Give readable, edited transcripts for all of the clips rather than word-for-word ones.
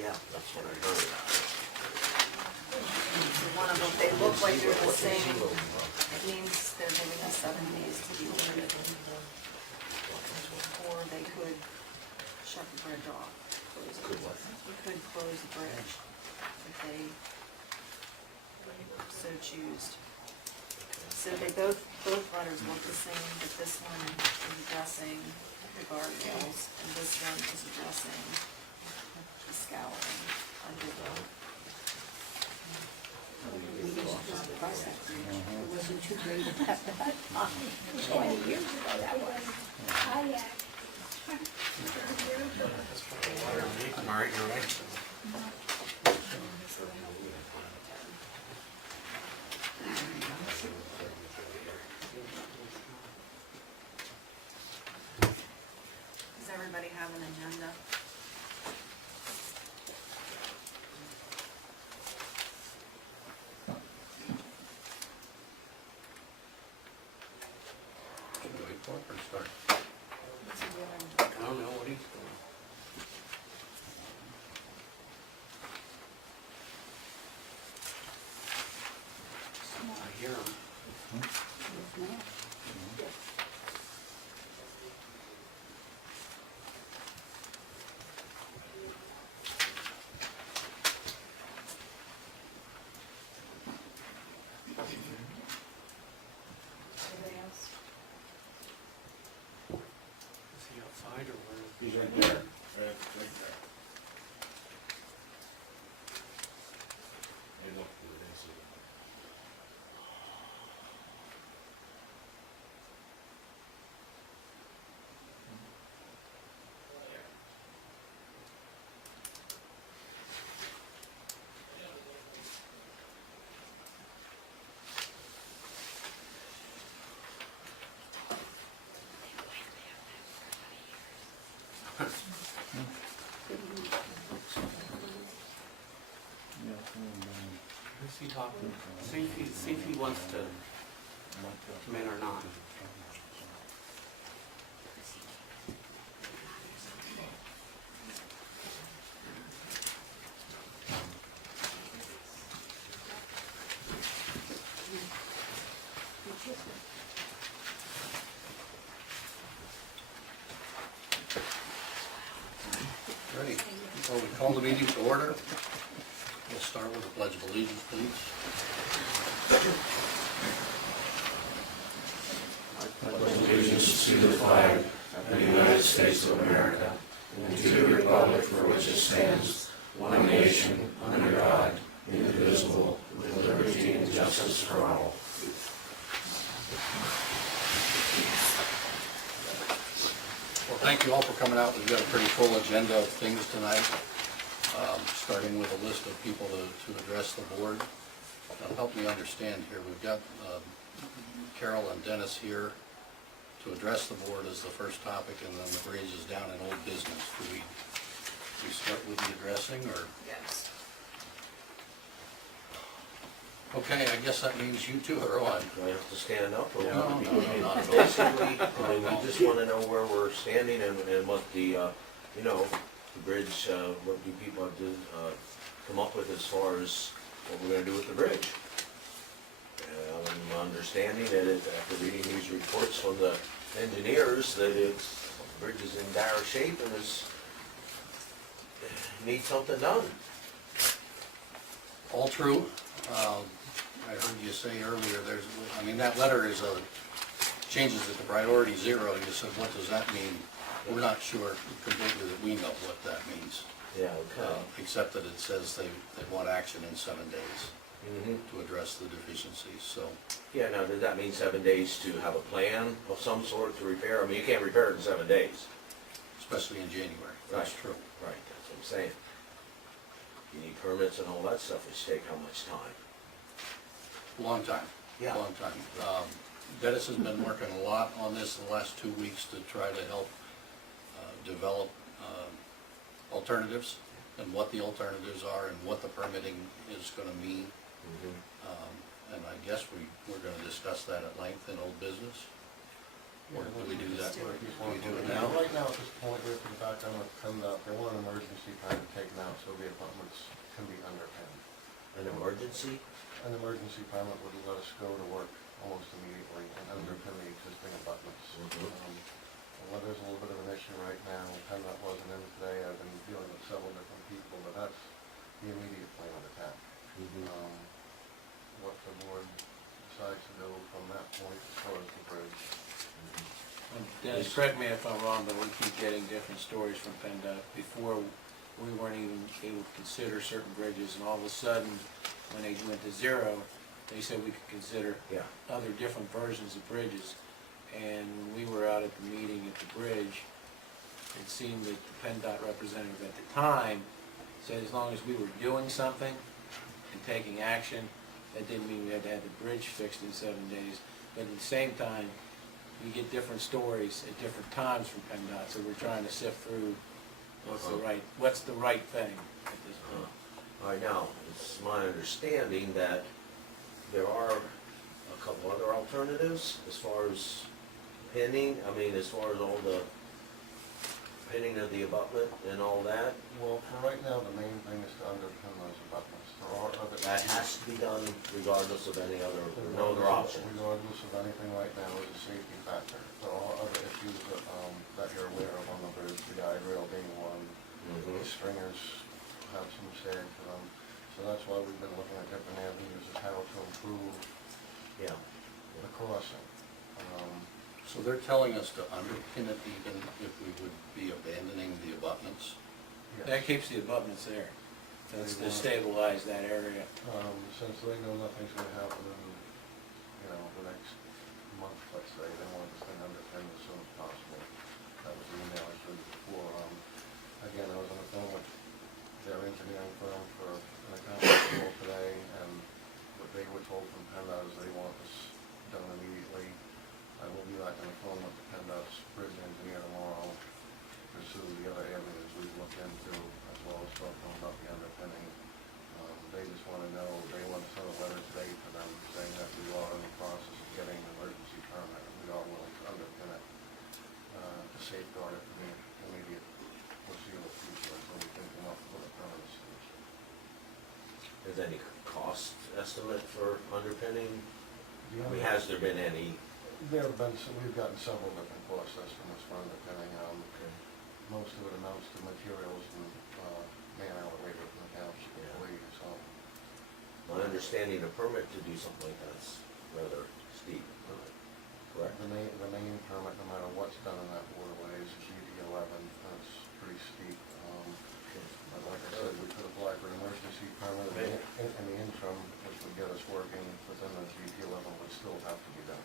Yeah, that's what I heard. So one of them, they look like they're the same, it means they're giving us 7 days to deal with it. Or they could shut the bridge off. Close it. Could what? You could close the bridge if they so choose. So they both letters look the same, but this one is addressing the guardrails, and this one is addressing the scouring under the. We used to just cross that bridge. It wasn't too great at that time. 20 years ago that was. All right, you're right. Does everybody have an agenda? Should we wait for it or start? What's the other- I don't know what he's doing. I hear him. Anybody else? Is he outside or where? He's right there, right there. Hey, look, they see it. Who's he talking? See if he wants to come in or not. Ready? Before we call the meeting to order, we'll start with the pledge of allegiance, please. Allegiance to the flag of the United States of America and to the republic for which it stands, one nation, under God, indivisible, with liberty and justice for all. Well, thank you all for coming out. We've got a pretty full agenda of things tonight, starting with a list of people to address the board. Help me understand here. We've got Carol and Dennis here to address the board as the first topic, and then the bridge is down in old business. Do we start with the addressing, or? Yes. Okay, I guess that means you two are on. Do I have to stand up or? No, what? not at all. Basically, I mean, we just wanna know where we're standing and what the, you know, the bridge, what do people have to, come up with as far as what we're gonna do with the bridge. I'm understanding that after reading these reports from the engineers, that the bridge is in dire shape and needs something done. All true. I heard you say earlier, that letter is changes it to priority 0. You said, what does that mean? We're not sure completely that we know what that means, Yeah, okay. except that it says they want action in 7 days Mhm. to address the deficiencies, so. Yeah, now, does that mean 7 days to have a plan of some sort to repair? I mean, you can't repair it in 7 days. Especially in January, that's true. Right, that's what I'm saying. You need permits and all that stuff, which take how much time? Long time. Yeah. Long time. Dennis has been working a lot on this the last 2 weeks to try to help develop alternatives, and what the alternatives are, and what the permitting is gonna mean. And I guess we're gonna discuss that at length in old business. Or do we do that? Let's do it. Do we do it Now, now? right now, at this point, we have to go back on the PennDOT, they want an emergency permit taken out so the abutments can be underpinned. An emergency? An emergency permit would let us go to work almost immediately and underpin the existing abutments. Mhm. Well, there's a little bit of an issue right now, PennDOT wasn't in today, I've been dealing with several different people, but that's the immediate plan of attack. What the board decides to do from that point as far as the bridge. Dennis, correct me if I'm wrong, but we keep getting different stories from PennDOT. Before, we weren't even able to consider certain bridges, and all of a sudden, when they went to zero, they said we could consider Yeah. other different versions of bridges. And when we were out at the meeting at the bridge, it seemed that the PennDOT representative at the time said as long as we were doing something and taking action, that didn't mean we had to have the bridge fixed in 7 days. But at the same time, you get different stories at different times from PennDOT, so we're trying to sift through what's the right thing at this point. All right, now, it's my understanding that there are a couple other alternatives as far as pinning, as far as all the pinning of the abutment and all that. Well, for right now, the main thing is to underpin those abutments. There are other. That has to be done regardless of any other, no other option. Regardless of anything right now is a safety factor. There are other issues that you're aware of on the bridge, the guide rail being one, the stringers have some sag to them. So that's why we've been looking at different avenues of how to improve Yeah. the crossing. So they're telling us to underpin it even if we would be abandoning the abutments? Yes. That keeps the abutments there. That's to stabilize that area. Since they know nothing's gonna happen in, the next month, let's say, they want this thing underpinned as soon as possible. That was the email I showed you before. Again, I was on the phone with their engineering firm for an accounting call today, and what they were told from PennDOT is they want this done immediately. I will be back on the phone with the PennDOT's bridge engineer tomorrow, pursue the other avenues we've looked into, as well as talking about the underpinning. They just want to know, they want to send a letter today to them saying that we are in the process of getting an emergency permit, and we are willing to underpin it, to safeguard it in the immediate foreseeable future until we can come up with a permanent solution. Is there any cost estimate for underpinning? The Has there been any? There have been, we've gotten several different cost estimates for underpinning. Most of it amounts to materials and man-hour labor from the township employees, so. My understanding, a permit to do something like that's rather steep, correct? The main permit, no matter what's done in that waterway, is GD 11, and it's pretty steep. But like I said, we could apply for an emergency permit in the interim, which would get us working within the GD 11, would still have to be done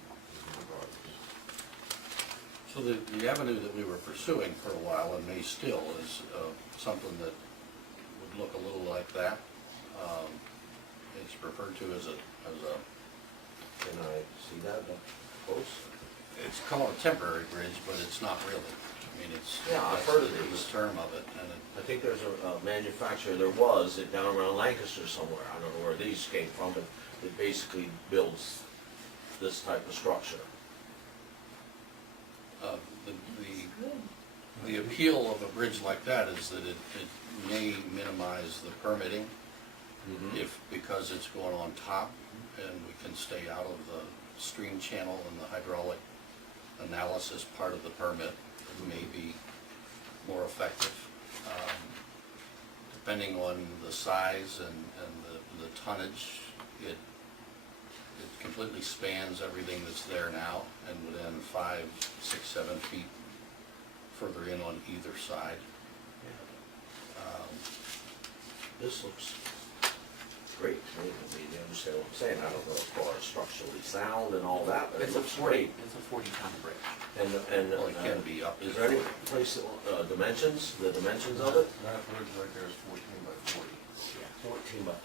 regardless. So the avenue that we were pursuing for a while, and may still, is something that would look a little like that. It's referred to as a, Can I see that up close? it's called a temporary bridge, but it's not really. It's. Yeah, I've that's heard of the these. term of it, and I think there's a manufacturer, there was, it down around Lancaster somewhere, I don't know where these came from, but it basically builds this type of structure. the appeal of a bridge like that is that it may minimize the permitting because it's going on top, and we can stay out of the stream channel and the hydraulic analysis part of the permit. It may be more effective. Depending on the size and the tonnage, it completely spans everything that's there now, and within 5, 6, 7 feet further in on either side. This looks great to me, you understand what I'm saying, I don't know as far as structurally sound and all that, but it looks great. It's a 40-ton bridge. And, Well, it can be up. is there any place, dimensions, the dimensions of it? That bridge right there is 14 by 40. 14 by,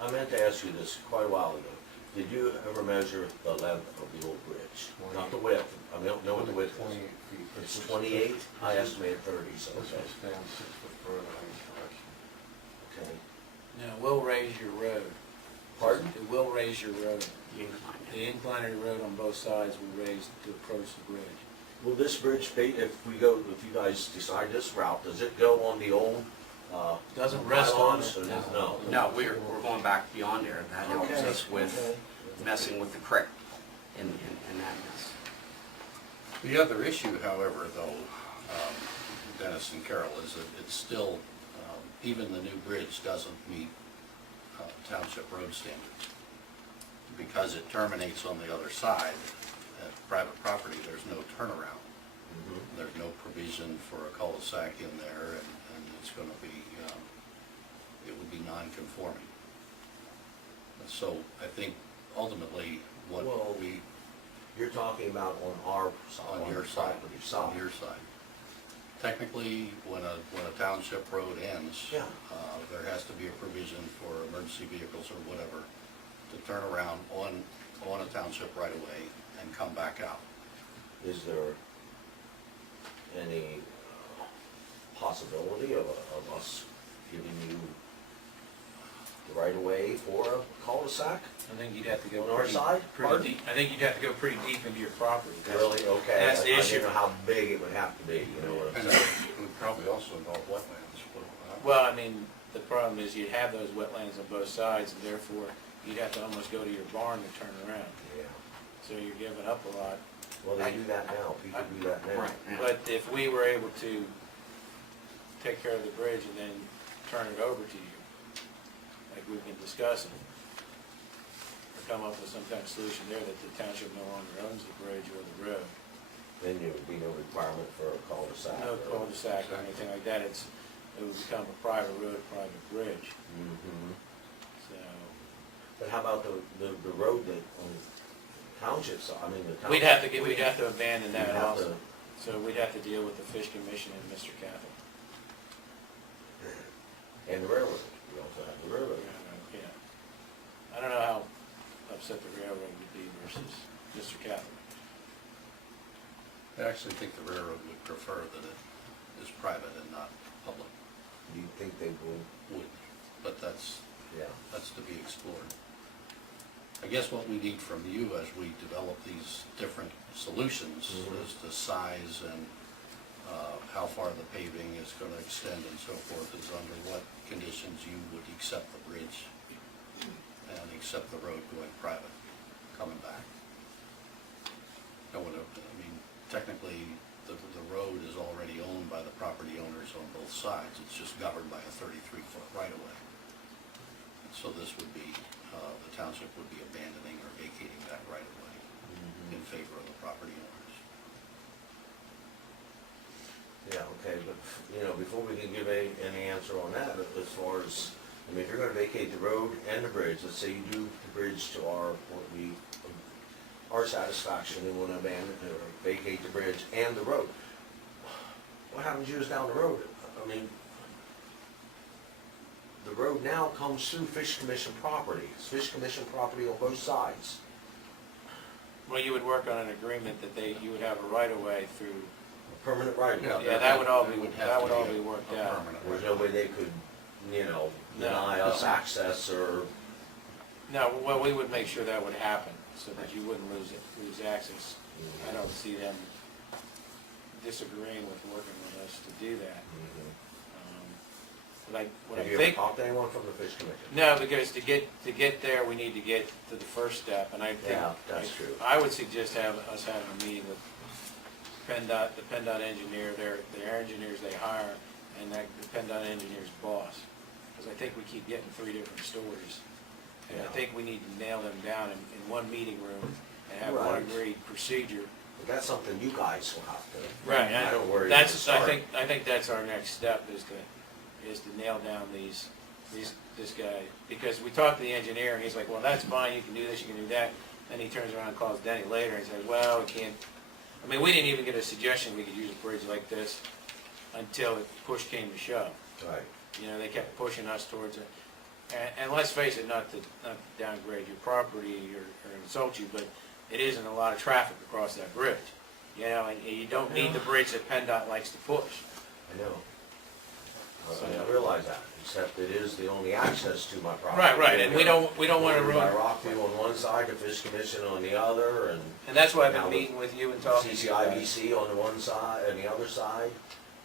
I meant to ask you this quite a while ago. Did you ever measure the length of the old bridge? Not the width, I don't know what the width is. 28 feet. It's 28, I estimated 30, so, This okay. will stand 6 foot further in each direction. Okay. Now, we'll raise your road. Pardon? It will raise your road. The incline. The incline of the road on both sides will raise to approach the bridge. Will this bridge be, if you guys decide this route, does it go on the old, Doesn't rest on pylons, it. or does- No. No, we're going back beyond there. That helps Okay, us with okay. messing with the creek in that mess. The other issue, however, though, Dennis and Carol, is that it's still, even the new bridge doesn't meet township road standards. Because it terminates on the other side, at private property, there's no turnaround. Mhm. There's no provision for a cul-de-sac in there, and it's gonna be, it would be non-conforming. So I think ultimately what Well, we, You're talking about on our side, on your the side, property on your side. Technically, when a township road ends, Yeah. there has to be a provision for emergency vehicles or whatever to turn around on a township right away and come back out. Is there any possibility of us giving you the right of way for a cul-de-sac? I think you'd have to go On our pretty, side? pretty Pardon? deep. I think you'd have to go pretty deep into your property. Really? Okay. That's the I issue. didn't know how big it would have to be, you know what I'm And saying? it would probably also involve wetlands. Well, I mean, the problem is you'd have those wetlands on both sides, and therefore you'd have to almost go to your barn to turn around. Yeah. So you're giving up a lot. Well, they do that now, people do that now. Right, yeah. But if we were able to take care of the bridge and then turn it over to you, like we've been discussing, or come up with some kind of solution there that the township no longer owns the bridge or the road. Then there would be no requirement for a cul-de-sac. No cul-de-sac or anything like that, it would become a private road, private bridge, Mhm. so. But how about the road that on township side, I mean, the township? We'd have to abandon We'd that have also, to- so we'd have to deal with the Fish Commission and Mr. Cathell. And the railroad, we also have the railroad. Yeah. I don't know how upset the railroad would be versus Mr. Cathell. I actually think the railroad would prefer that it is private and not public, Do you think they will? would, but that's Yeah. to be explored. I guess what we need from you as we develop these different solutions Mhm. is the size and how far the paving is going to extend and so forth, is under what conditions you would accept the bridge and accept the road going private, coming back. I mean, technically, the road is already owned by the property owners on both sides. It's just governed by a 33-foot right-of-way. So this would be, the township would be abandoning or vacating that right-of-way in favor of the property owners. Yeah, okay, but, you know, before we can give any answer on that, as far as, I mean, if you're gonna vacate the road and the bridge, let's say you do the bridge to our satisfaction, and wanna abandon, or vacate the bridge and the road. What happens years down the road? I mean, the road now comes through Fish Commission property. It's Fish Commission property on both sides. Well, you would work on an agreement that you would have a right-of-way through, A permanent right of way. Yeah, that would all be- It have that to would all a- be worked a out. permanent There's right. no way they could, you know, No. deny us access or, no, well, we would make sure that would happen, so that you wouldn't lose access. I don't see them disagreeing with working with us to do that. Like, what I have you ever think, talked to anyone from the Fish Commission? no, because to get there, we need to get to the first step, and I think. Yeah, that's true. I would suggest us having a meeting with PennDOT, the PennDOT engineer, their engineers they hire, and the PennDOT engineer's boss. Because I think we keep getting 3 different stories. And I Yeah. think we need to nail them down in one meeting room and have one Right. agreed procedure. But that's something you guys will have to. Right. I don't worry. That's, I think that's our next step, is to nail down this guy. Because we talked to the engineer, and he's like, well, that's fine, you can do this, you can do that. Then he turns around and calls Denny later and says, well, we can't. I mean, we didn't even get a suggestion we could use a bridge like this until push came to shove. Right. You know, they kept pushing us towards it. And let's face it, not to downgrade your property or insult you, but it isn't a lot of traffic across that bridge. You know, and you don't need the bridge that PennDOT likes to push. I know. I realize that. except it is the only access to my property. Right, and we don't wanna Owned by ruin, Rockview on one side, the Fish Commission on the other, and and that's why I've Now been the meeting with you and talking to you guys. CCIBC on the one side, and the other side.